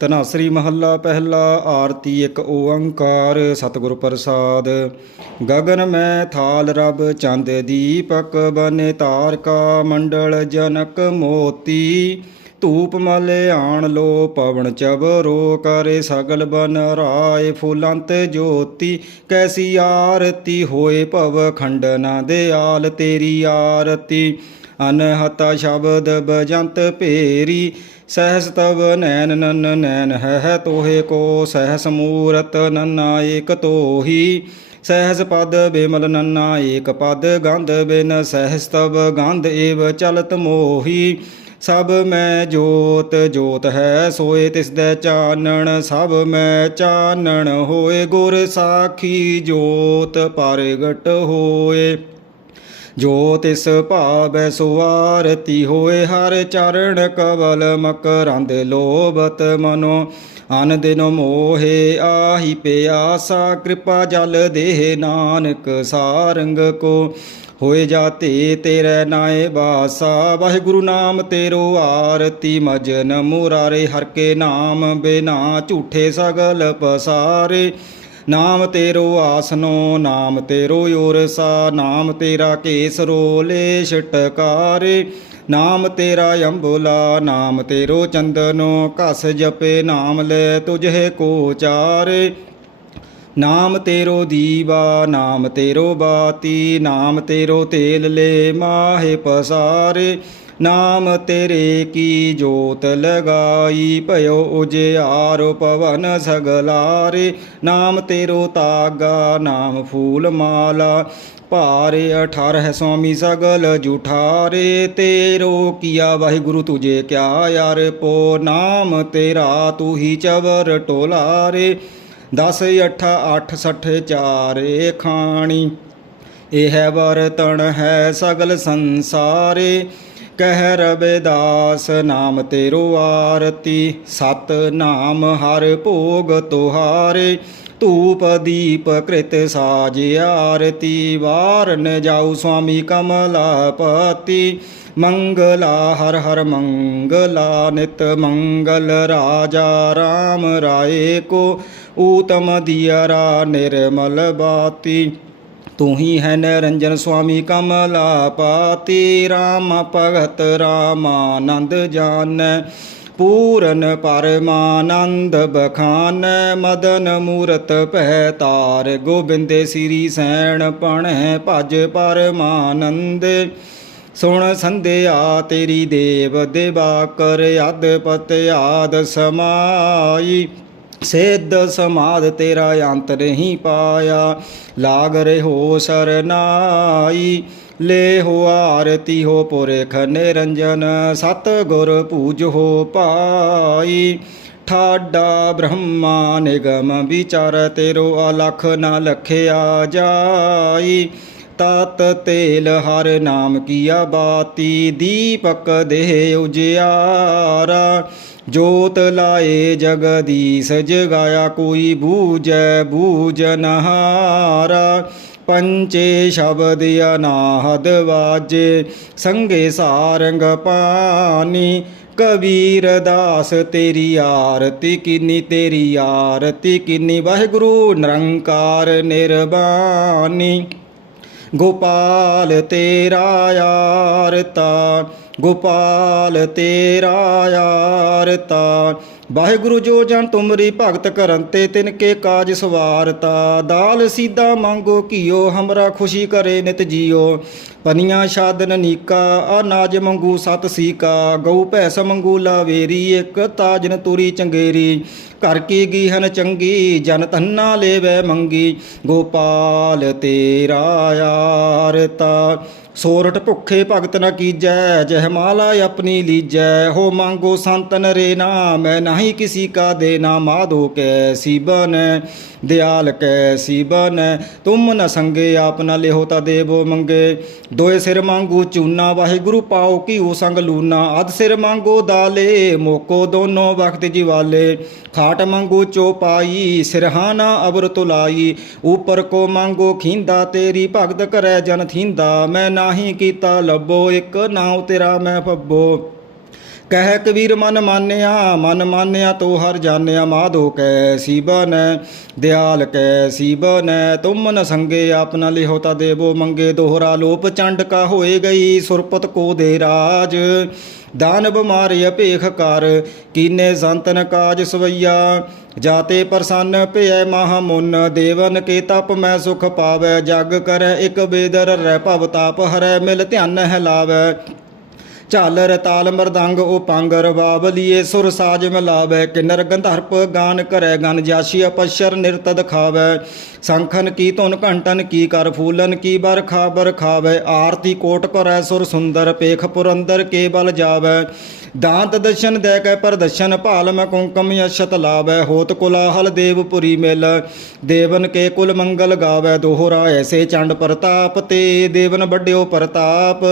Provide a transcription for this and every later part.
ਤਨਾਸਰੀ ਮਹੱਲਾ ਪਹਿਲਾ ਆਰਤੀ ਇੱਕ ਓੰਕਾਰ ਸਤਿਗੁਰ ਪ੍ਰਸਾਦ। ਗਗਨ ਮੈਂ ਥਾਲ ਰਬ ਚੰਦ ਦੀਪਕ ਬਨੇ ਤਾਰਕਾ ਮੰਡਲ ਜਨਕ ਮੋਤੀ। ਧੂਪ ਮਲ ਆਣ ਲੋ ਪਵਨ ਚਬਰੋ ਕਰੇ ਸਗਲ ਬਨ ਰਾਏ ਫੁਲੰਤ ਜੋਤੀ। ਕੈਸੀ ਆਰਤੀ ਹੋਏ ਭਵ ਖੰਡਨਾ ਦਿਆਲ ਤੇਰੀ ਆਰਤੀ। ਅਨਹਤਾ ਸ਼ਬਦ ਬਜੰਤ ਭੇਰੀ। ਸਹਸ ਤਵ ਨੈਨ ਨਨ ਨੈਨ ਹੈ ਤੋਹੇ ਕੋ ਸਹਸ ਮੂਰਤ ਨਨਾ ਏਕ ਤੋਹੀ। ਸਹਸ ਪਦ ਬਿਮਲ ਨਨਾ ਏਕ ਪਦ, ਗੰਧ ਬਿਨ ਸਹਸ ਤਵ ਗੰਧ ਏਵ ਚਲਤ ਮੋਹੀ। ਸਭ ਮੈਂ ਜੋਤ ਜੋਤ ਹੈ ਸੋਏ ਤਿਸ ਦੇ ਚਾਨਣ, ਸਭ ਮੈਂ ਚਾਨਣ ਹੋਏ ਗੁਰ ਸਾਖੀ ਜੋਤ ਪਰਗਟ ਹੋਏ। ਜੋ ਤਿਸ ਭਾਵੈ ਸੁਆਰਤੀ ਹੋਏ ਹਰ ਚਰਨ ਕਵਲ ਮਕਰੰਦ ਲੋਭਤ ਮਨੋ। ਅਨ ਦਿਨ ਮੋਹੇ ਆਹੀ ਪਿਆਸਾ, ਕਿਰਪਾ ਜਲ ਦੇਹ ਨਾਨਕ ਸਾਰੰਗ ਕੋ। ਹੋਏ ਜਾਤੇ ਤੇਰੇ ਨਾਏ ਬਾਸਾ, ਵਾਹਿਗੁਰੂ ਨਾਮ ਤੇਰੋ ਆਰਤੀ, ਮਜਨ ਮੁਰਾਰੇ ਹਰ ਕੇ ਨਾਮ ਬਿਨਾ ਝੂਠੇ ਸਗਲ ਪਸਾਰੇ। ਨਾਮ ਤੇਰੋ ਆਸਨੋ, ਨਾਮ ਤੇਰੋ ਯੋਰਸਾ ਨਾਮ ਤੇਰਾ ਕੇਸਰੋ ਲੈ ਛਟਕਾਰੇ। ਨਾਮ ਤੇਰਾ ਅੰਬੁਲਾ, ਨਾਮ ਤੇਰੋ ਚੰਦਨੋ, ਘਸ ਜਪੇ, ਨਾਮ ਲੈ ਤੁਝੇ ਕੋ ਚਾਰੇ। ਨਾਮ ਤੇਰੋ ਦੀਵਾ, ਨਾਮ ਤੇਰੋ ਬਾਤੀ, ਨਾਮ ਤੇਰੋ ਤੇਲ ਲੈ ਮਾਹੇ ਪਸਾਰੇ। ਨਾਮ ਤੇਰੇ ਕੀ ਜੋਤ ਲਗਾਈ ਭਇਓ ਉਜਿਆਰ ਪਵਨ ਸਗਲਾਰੇ ਨਾਮ ਤੇਰੋ ਤਾਗਾ ਨਾਮ ਫੂਲ ਮਾਲਾ ਭਾਰੇ 18 ਸਵਾਮੀ ਸਗਲ ਜੁਠਾਰੇ ਤੇਰੋ ਕੀਆ ਵਾਹਿਗੁਰੂ ਤੁਝੇ ਕਿਆ ਯਾਰ ਪੋ ਨਾਮ ਤੇਰਾ ਤੂੰ ਹੀ ਚਵਰ ਟੋਲਾਰੇ 10 8 8 60 ਚਾਰੇ ਖਾਣੀ ਇਹ ਵਰਤਣ ਹੈ ਸਗਲ ਸੰਸਾਰੇ ਕਹਿ ਰਬਿਦਾਸ ਨਾਮ ਤੇਰੋ ਆਰਤੀ। ਸਤ ਨਾਮ ਹਰ ਭੋਗ ਤੁਹਾਰੇ, ਧੂਪ ਦੀਪ ਕ੍ਰਿਤ ਸਾਜ ਆਰਤੀ। ਵਾਰਨ ਜਾਉ ਸੁਆਮੀ ਕਮਲਾਪਤੀ। ਮੰਗਲਾ ਹਰ ਹਰ ਮੰਗਲਾ, ਨਿਤ ਮੰਗਲ ਰਾਜਾ RAM ਰਾਏ ਕੋ। ਊਤਮ ਦੀਅਰਾ ਨਿਰਮਲ ਬਾਤੀ। ਤੂੰ ਹੀ ਹੈ ਨਿਰੰਜਨ ਸੁਆਮੀ ਕਮਲਾ ਪਾਤੀ RAM ਭਗਤ ਰਾਮਾਨੰਦ ਜਾਣੈ ਪੂਰਨ ਪਰਮਾਨੰਦ ਬਖਾਨ, ਮਦਨ ਮੂਰਤ ਪਹਿ ਤਾਰ। ਗੋਬਿੰਦੇ ਸ੍ਰੀ ਸੈਣ ਪਣੈ ਭਜ ਪਰਮਾਨੰਦ। ਸੁਣ ਸੰਧਿਆ ਤੇਰੀ ਦੇਵ ਦੇਵਾ, ਕਰ ਅਦਪਤ ਆਦ ਸਮਾਈ। ਸਿੱਧ ਸਮਾਦ ਤੇਰਾ ਅੰਤ ਨਹੀਂ ਪਾਇਆ। ਲਾਗ ਰਹੋ ਸਰਨਾਈ, ਲੈ ਹੋ ਆਰਤੀ ਹੋ ਪੁਰਖ ਨਿਰੰਜਨ ਸਤ ਗੁਰ ਪੂਜ ਹੋ ਪਾਈ। ਠਾਡਾ ਬ੍ਰਹਮਾ ਨਿਗਮ ਵਿਚਾਰ, ਤੇਰੋ ਅਲਖ ਨਾ ਲਖਿਆ ਜਾਈ। ਤਤ ਤੇਲ ਹਰ ਨਾਮ ਕੀਆ ਬਾਤੀ, ਦੀਪਕ ਦੇਹ ਉਜਿਆਰਾ। ਜੋਤ ਲਾਏ ਜਗਦੀਸ, ਜਗਾਇਆ ਕੋਈ ਬੂਝੈ ਬੂਜ ਨਹਾਰਾ। ਪੰਚੇ ਸ਼ਬਦ ਅਨਾਹਦ ਵਾਜੇ, ਸੰਗੇ ਸਾਰੰਗ ਪਾਨੀ। ਕਬੀਰ ਦਾਸ ਤੇਰੀ ਆਰਤੀ ਕਿੰਨੀ, ਤੇਰੀ ਆਰਤੀ ਕਿੰਨੀ। ਵਾਹਿਗੁਰੂ ਨਿਰੰਕਾਰ, ਨਿਰਬਾਨੀ। ਗੋਪਾਲ ਤੇਰਾ ਯਾਰ ਤਾ ਗੋਪਾਲ ਤੇਰਾ ਆਰਤਾ ਵਾਹਿਗੁਰੂ ਜੋ ਜਨ ਤੁਮਰੀ ਭਗਤ ਕਰਨ ਤੇ ਤਿਨ ਕੇ ਕਾਜ ਸਵਾਰਤਾ, ਦਾਲ ਸੀਦਾ ਮੰਗੋ ਕੀਓ ਹਮਰਾ ਖੁਸ਼ੀ ਕਰੇ ਨਿਤ ਜੀਓ। ਪਨੀਆਂ ਸ਼ਾਦਨ ਨੀਕਾ, ਅਨਾਜ ਮੰਗੂ ਸਤ ਸੀਕਾ। ਗਊ ਭੈਸ ਮੰਗੂ ਲਾਵੇਰੀ, ਇੱਕ ਤਾਜਨ ਤੁਰੀ ਚੰਗੇਰੀ। ਘਰ ਕੀ ਗੀਹਨ ਚੰਗੀ, ਜਨ ਤੰਨਾ ਲੇਵੈ ਮੰਗੀ। ਗੋਪਾਲ ਤੇਰਾ ਯਾਰਤਾ ਸੋਰਠ ਭੁੱਖੇ ਭਗਤ ਨ ਕੀਜੈ, ਜਹ ਮਾਲਾ ਆਪਣੀ ਲੀਜੈ। ਹੋ ਮੰਗੋ ਸੰਤ ਨਰੇ ਨਾਮ, ਨਹੀਂ ਕਿਸੀ ਕਾ ਦੇਨਾ ਮਾਧੋ ਕੈ, ਸੀਬਨ ਦਿਆਲ ਕੈ, ਸੀਬਨ ਤੁਮ ਨ ਸੰਗੇ, ਆਪ ਨ ਲਿਹੋ ਤਾ ਦੇਵੋ ਮੰਗੇ। ਦੋਏ ਸਿਰ ਮੰਗੂ ਚੂਨਾ, ਵਾਹਿਗੁਰੂ ਪਾਓ ਕੀ ਉਹ ਸੰਗ ਲੂਨਾ। ਅਧ ਸਿਰ ਮੰਗੋ ਦਾਲੇ, ਮੋਕੋ ਦੋਨੋ ਵਕਤ ਜਿਵਾਲੇ। ਖਾਟ ਮੰਗੂ ਚੋਪਾਈ ਸਿਰਹਾਨਾ ਅਵਰ ਤੁਲਾਈ। ਉਪਰ ਕੋ ਮੰਗੋ ਖਿੰਦਾ, ਤੇਰੀ ਭਗਤ ਕਰੈ ਜਨ ਥਿੰਦਾ। ਮੈਂ ਨਾ ਨਾਹੀ ਕੀਤਾ ਲੱਭੋ ਇੱਕ ਨਾਉ ਤੇਰਾ ਮੈਂ ਫੱਬੋ ਕਹਿ ਕਬੀਰ ਮਨ ਮਾਨਿਆ ਮਨ ਮਾਨਿਆ ਤੋ ਹਰ ਜਾਣਿਆ ਮਾਧੋ ਕੈ ਸੀਬਨ, ਦਿਆਲ ਕੈ ਸੀਬਨ, ਤੁਮ ਨ ਸੰਗੇ ਆਪਨਾ ਲਿਹੋ ਤਾ ਦੇਵੋ, ਮੰਗੇ ਦੋਹਰਾ ਲੋਪ ਚੰਡ ਕਾ ਹੋਏ ਗਈ, ਸੁਰਪਤ ਕੋ ਦੇ ਰਾਜ। ਦਾਨਵ ਮਾਰਿ ਭੇਖ ਕਰ, ਕੀਨੇ ਸੰਤਨ ਕਾਜ ਸਵਈਆ। ਜਾਤੇ ਪ੍ਰਸੰਨ ਭਿਐ ਮਹਾ ਮੁਨ, ਦੇਵਨ ਕੇ ਤਪ ਮੈਂ ਸੁਖ ਪਾਵੈ, ਜਗ ਕਰੈ ਇਕ ਬੇਦਰ, ਰਹਿ ਭਵ ਤਾਪ ਹਰੈ, ਮਿਲ ਧਿਆਨ ਹੈ ਲਾਵੈ। ਝਾਲਰ ਤਾਲ ਮਰਦੰਗ ਉਹ ਪਾਂਗਰ ਬਾਬਲੀਏ ਸੁਰ ਸਾਜ ਮਿਲਾਵੈ, ਕਿਨਰ ਗੰਧਰਪ ਗਾਨ ਕਰੈ ਗਨ ਜਾਸ਼ੀ ਅਪਸ਼ਰ ਨਿਰਤਦ ਖਾਵੈ। ਸੰਖਨ ਕੀ ਧੁਨ ਘੰਟਨ ਕੀ ਕਰ ਫੂਲਨ, ਕੀ ਬਰਖਾ ਬਰਖਾਵੈ ਆਰਤੀ ਕੋਟ ਕਰੈ ਸੁਰ ਸੁੰਦਰ, ਪੇਖ ਪੁਰੰਦਰ ਕੇ ਬਲ ਦਾੰਤ ਦਰਸ਼ਨ ਦੇ ਕੈ ਪ੍ਰਦਰਸ਼ਨ, ਭਾਲ ਮੈਂ ਕੁੰਕਮ ਯਸ਼ਤ ਲਾਵੈ। ਹੋਤ ਕੁਲਾਹਲ ਦੇਵਪੁਰੀ ਮਿਲ, ਦੇਵਨ ਕੇ ਕੁਲ ਮੰਗਲ ਗਾਵੈ। ਦੋਹਰਾ ਐਸੇ ਚੰਡ ਪ੍ਰਤਾਪ, ਤੇ ਦੇਵਨ ਵੱਡਿਓ ਪ੍ਰਤਾਪ।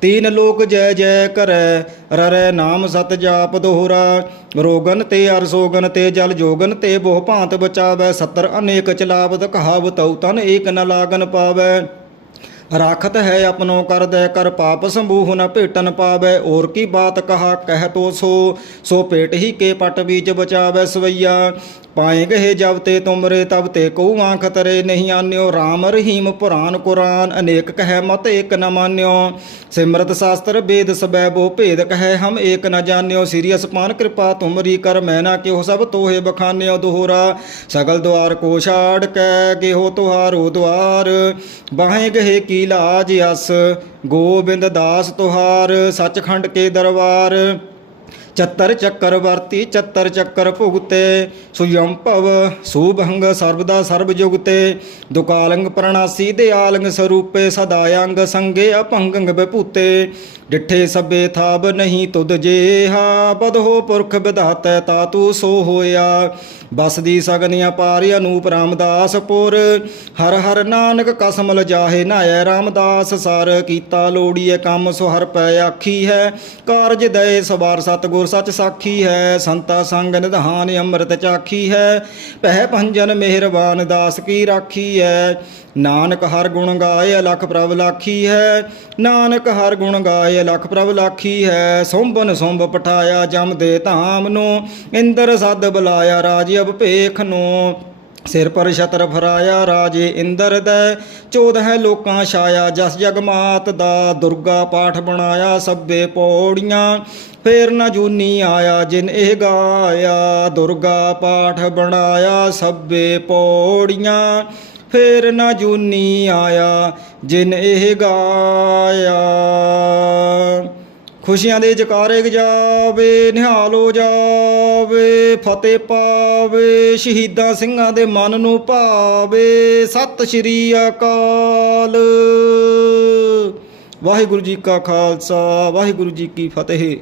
ਤੀਨ ਲੋਕ ਜੈ ਜੈ ਕਰੈ, ਰਰੈ ਨਾਮ ਸਤ ਜਾਪ ਦੋਹਰਾ। ਰੋਗਨ ਤੇ ਅਰ ਸੋਗਨ ਤੇ ਜਲ ਜੋਗਨ ਤੇ ਬਹੁ ਭਾਂਤ ਬਚਾਵੈ, ਸਤਰ ਅਨੇਕ ਚਲਾਵਤ ਕਹਾਵਤ ਤਨ ਏਕ ਨ ਲਾਗਨ ਪਾਵੈ। ਰਾਖਤ ਹੈ ਆਪਨੋ ਕਰਦੈ ਕਰ ਪਾਪ ਸੰਭੂਹ ਨ ਭੇਟਨ ਪਾਵੈ ਔਰ ਕੀ ਬਾਤ ਕਹਾ ਕਹਿ ਤੋ ਸੋ ਸੋ ਪੇਟ ਹੀ ਕੇ ਪਟ ਬੀਚ ਬਚਾਵੈ ਸਵਈਆ। ਪਾਏ ਗਏ ਜਬ ਤੇ ਤੁਮਰੇ ਤਬ ਤੇ ਕਉ ਆਂਖ ਤਰੇ ਨਹੀਂ ਆਨਿਓ RAM ਰਹੀਮ ਪੁਰਾਨ ਕੁਰਾਨ, ਅਨੇਕ ਕਹਿ ਮਤ ਏਕ ਨ ਮਾਨਿਓ। ਸਿਮਰਤ ਸ਼ਾਸਤਰ ਵੇਦ ਸਬੈ ਬੋ ਭੇਦ ਕਹਿ ਹਮ ਏਕ ਨ ਜਾਣਿਓ ਸਿਰਿ ਅਸਪਾਨ ਕਿਰਪਾ ਤੁਮਰੀ ਕਰ, ਮੈਂ ਨਾ ਕਿਉ ਸਭ ਤੋਹੇ ਬਖਾਨਿਓ ਦੋਹਰਾ। ਸਗਲ ਦੁਆਰ ਕੋ ਛਾੜ ਕੈ ਗਿਹੋ ਤੁਹਾਰੋ ਦੁਆਰ। ਬਾਹੇ ਗਏ ਕੀ ਲਾਜ ਅਸ, ਗੋਬਿੰਦ ਦਾਸ ਤੁਹਾਰ, ਸੱਚਖੰਡ ਕੇ ਦਰਬਾਰ। ਚੱਤਰ ਚੱਕਰ ਵਰਤੀ, ਚੱਤਰ ਚੱਕਰ ਭੁਗਤੇ। ਸੁਯੰ ਭਵ ਸੂਭੰਗ ਸਰਬਦਾ ਸਰਬ ਜੁਗਤੇ। ਦੁਕਾਲੰਗ ਪ੍ਰਣਾਸੀ, ਦਿਆਲੰਗ ਸਰੂਪੇ, ਸਦਾ ਅੰਗ ਸੰਗੇ ਅਭੰਗੰਗ ਬਭੂਤੇ ਡਿੱਠੇ ਸਭੇ ਥਾਬ ਨਹੀਂ ਤੁਧ ਜੇਹਾ ਬਦਹੋ ਪੁਰਖ ਵਿਧਾਤੈ ਤਾ ਤਾਤੂ ਸੋ ਹੋਇਆ। ਬਸਦੀ ਸਗਨੀਆਂ ਪਾਰਿ ਅਨੂਪ ਰਾਮਦਾਸ ਪੁਰ, ਹਰ ਹਰ ਨਾਨਕ ਕਸਮ ਲਜਾਹੇ ਨਾਇ ਰਾਮਦਾਸ, ਸਾਰ ਕੀਤਾ ਲੋੜੀਏ ਕੰਮ ਸੋ ਹਰ ਪੈ ਆਖੀ ਹੈ। ਕਾਰਜ ਦਏ ਸਵਾਰ ਸਤਗੁਰ ਸਚ ਸਾਖੀ ਹੈ, ਸੰਤਾ ਸੰਗ ਨਿਧਾਨ ਅੰਮ੍ਰਿਤ ਚਾਖੀ ਹੈ। ਪਹਿ ਭੰਜਨ ਮਿਹਰਬਾਨ ਦਾਸ ਕੀ ਰਾਖੀ ਹੈ। ਨਾਨਕ ਹਰ ਗੁਣ ਗਾਏ ਲਖ ਪ੍ਰਭ ਲਾਖੀ ਹੈ। ਨਾਨਕ ਹਰ ਗੁਣ ਗਾਏ ਲਖ ਪ੍ਰਭ ਲਾਖੀ ਹੈ, ਸੋਂਬਨ ਸੋਂਬ ਪਠਾਇਆ ਜਮ ਦੇ ਧਾਮ ਨੂੰ, ਇੰਦਰ ਸਦ ਬੁਲਾਇਆ ਰਾਜ ਅਭੇਖ ਨੂੰ। ਸਿਰ ਪਰ ਛਤਰ ਫਰਾਇਆ ਰਾਜੇ ਇੰਦਰ ਦੈ, ਚੋਦ ਹੈ ਲੋਕਾਂ ਛਾਇਆ, ਜਸ ਜਗਮਾਤ ਦਾ ਦੁਰਗਾ ਪਾਠ ਬਣਾਇਆ ਸਭੇ ਪੌੜੀਆਂ। ਫੇਰ ਨਾ ਜੂਨੀ ਆਇਆ ਜਿਨ ਇਹ ਗਾਇਆ, ਦੁਰਗਾ ਪਾਠ ਬਣਾਇਆ ਸਭੇ ਪੌੜੀਆਂ। ਫੇਰ ਨਾ ਜੂਨੀ ਆਇਆ, ਜਿਨ ਇਹ ਗਾਇਆ। ਖੁਸ਼ੀਆਂ ਦੇ ਜਕਾਰੇ ਗਜਾਵੇ ਨਿਹਾਲੋ ਜਾਵੇ, ਫਤਿਹ ਪਾਵੇ, ਸ਼ਹੀਦਾਂ ਸਿੰਘਾਂ ਦੇ ਮਨ ਨੂੰ ਭਾਵੇ। ਸਤਿ ਸ਼੍ਰੀ ਅਕਾਲ। ਵਾਹਿਗੁਰੂ ਜੀ ਕਾ ਖਾਲਸਾ, ਵਾਹਿਗੁਰੂ ਜੀ ਕੀ ਫਤਿਹ।